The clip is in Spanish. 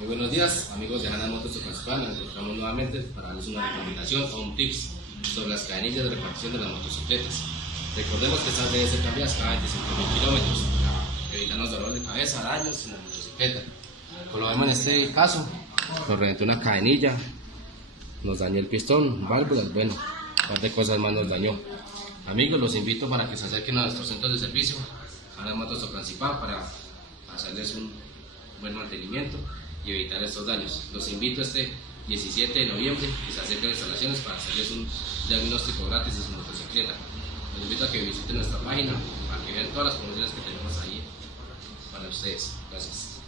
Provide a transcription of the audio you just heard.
Muy buenos días, amigos de Hanna Motos Principal. Nos encontramos nuevamente para darles una recomendación o un tips sobre las cadenillas de repartición de las motocicletas. Recordemos que estas deben ser cambiadas cada 25.000 kilómetros para evitarnos dolor de cabeza, daños en la motocicleta. Como lo vemos en este caso, nos reventó una cadenilla, nos dañó el pistón, válvulas, bueno, un par de cosas más nos dañó. Amigos, los invito para que se acerquen a nuestros centros de servicio, Hanna Motos Principal, para hacerles un buen mantenimiento y evitar estos daños. Los invito este 17 de noviembre que se acerquen a instalaciones para hacerles un diagnóstico gratis de su motocicleta. Los invito a que visiten nuestra página para que vean todas las promociones que tenemos ahí para ustedes. Gracias.